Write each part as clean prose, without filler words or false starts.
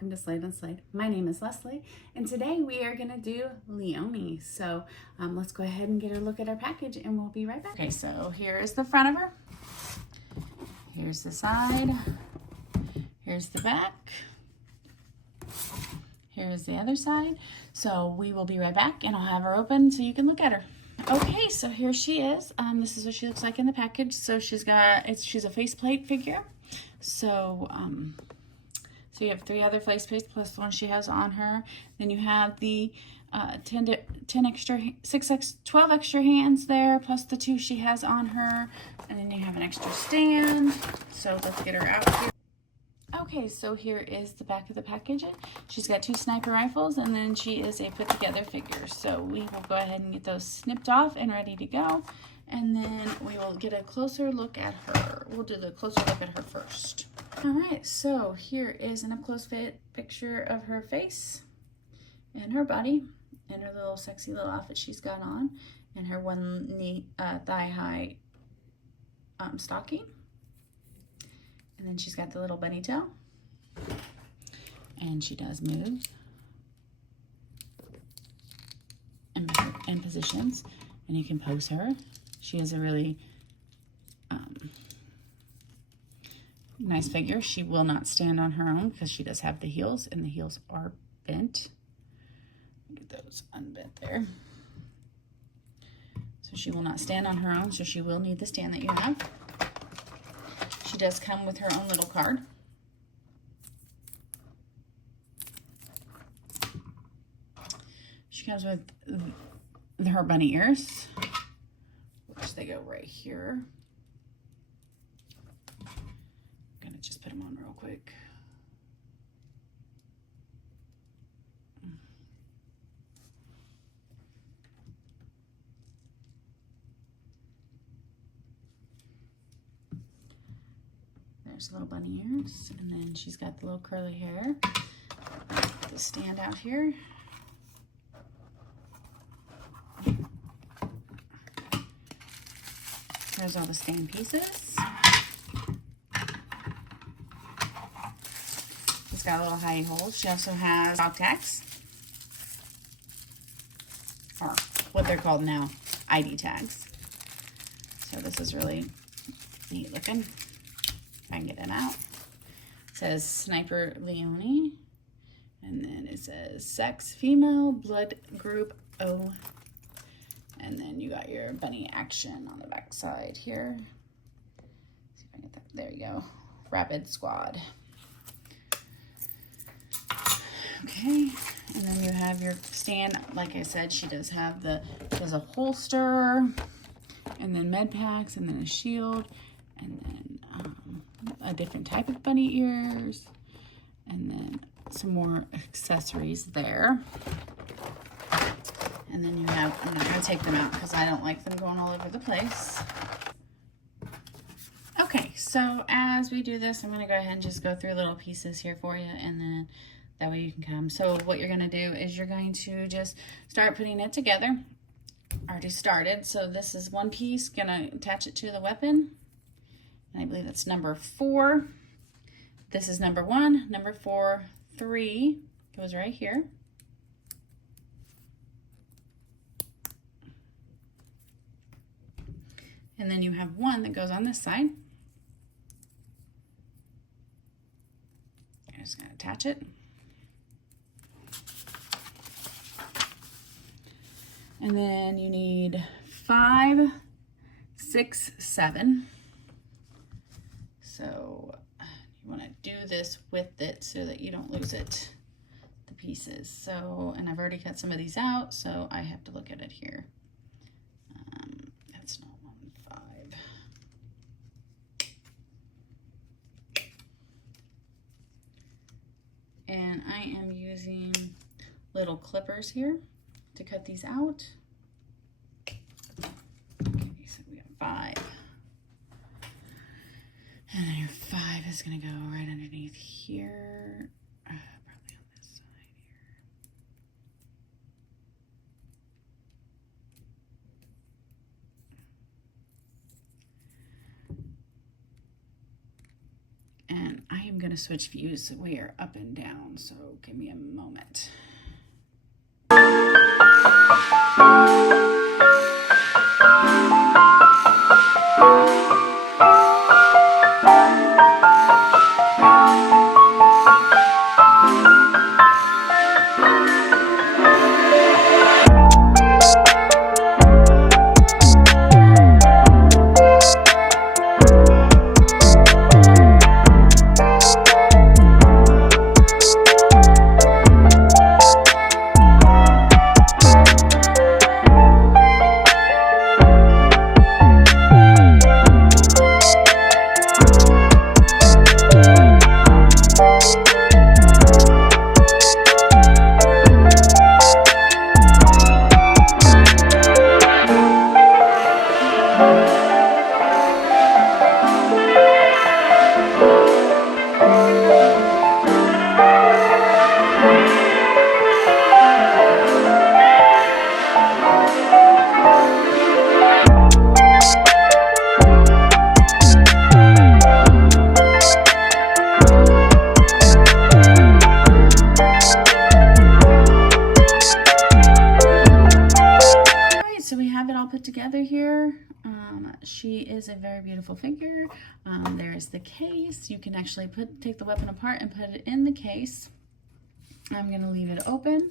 welcome to Slide and Slide. My name is Leslie, and today we are going to do Leonie. So let's go ahead and get a look at our package, and we'll be right back. Okay, so here is the front of her. Here's the side. Here's the back. Here's the other side. So we will be right back, and I'll have her open so you can look at her. Okay, so here she is. This is what she looks like in the package. So she's a faceplate figure. So so you have 3 other faceplates plus the one she has on her. Then you have the 12 extra hands there plus the 2 she has on her. And then you have an extra stand. So let's get her out here. Okay, so here is the back of the package. She's got 2 sniper rifles, and then she is a put-together figure. So we will go ahead and get those snipped off and ready to go. And then we will get a closer look at her. We'll do the closer look at her first. All right, so here is an up-close picture of her face and her body and her little sexy little outfit she's got on, and her one knee, thigh-high stocking. And then she's got the little bunny tail. And she does move and positions. And you can pose her. She is a really nice figure. She will not stand on her own because she does have the heels, and the heels are bent. Get those unbent there. So she will not stand on her own, so she will need the stand that you have. She does come with her own little card. She comes with her bunny ears, which they go right here. I'm gonna just put them on real quick. There's little bunny ears, and then she's got the little curly hair. The stand out here. There's all the stand pieces. It's got little hidey holes. She also has dog tags, or what they're called now, ID tags. So this is really neat looking. I can get it out. It says Sniper Leonie, and then it says sex female, blood group O, and then you got your bunny action on the back side here. See if I can get that. There you go. Rapid Squad. Okay, and then you have your stand. Like I said, she does have there's a holster, and then med packs, and then a shield, and then a different type of bunny ears, and then some more accessories there. And then you have, I'm not going to take them out because I don't like them going all over the place. Okay, so as we do this, I'm going to go ahead and just go through little pieces here for you, and then that way you can come. So what you're going to do is you're going to just start putting it together. Already started. So this is one piece, going to attach it to the weapon. And I believe that's number 4. This is number 1. Number 4, 3 goes right here. And then you have 1 that goes on this side. I'm just going to attach it. And then you need 5, 6, 7. So you want to do this with it so that you don't lose it, the pieces. So, and I've already cut some of these out, so I have to look at it here. That's not 1, 5. And I am using little clippers here to cut these out. Okay, so we got 5. And then your 5 is going to go right underneath here, probably on this side here. And I am going going to switch views. We are up and down, so give me a moment. Put together here. She is a very beautiful figure. There's the case. You can actually take the weapon apart and put it in the case. I'm going to leave it open.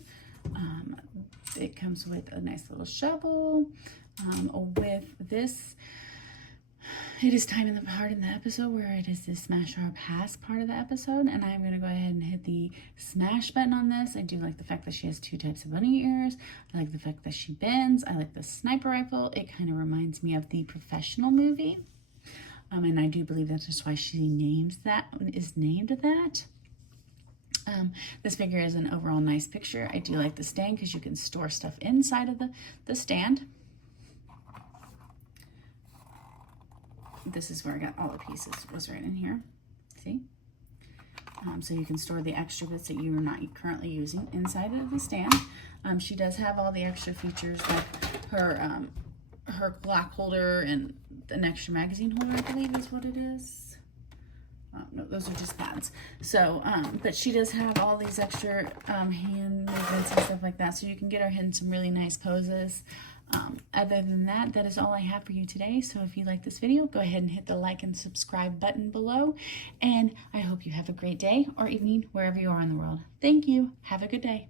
It comes with a nice little shovel. With this, it is time in the part in the episode where it is the smash or pass part of the episode, and I'm going to go ahead and hit the smash button on this. I do like the fact that she has 2 types of bunny ears. I like the fact that she bends. I like the sniper rifle. It kind of reminds me of the Professional movie, and I do believe that's just why she is named that. This figure is an overall nice picture. I do like the stand because you can store stuff inside of the stand. This is where I got all the pieces, was right in here. See? So you can store the extra bits that you are not currently using inside of the stand. She does have all the extra features like her Glock holder and an extra magazine holder, I believe is what it is. No, those are just pads. So, but she does have all these extra hand movements and stuff like that, so you can get her in some really nice poses. Other than that, that is all I have for you today. So if you like this video, go ahead and hit the like and subscribe button below. And I hope you have a great day or evening wherever you are in the world. Thank you. Have a good day.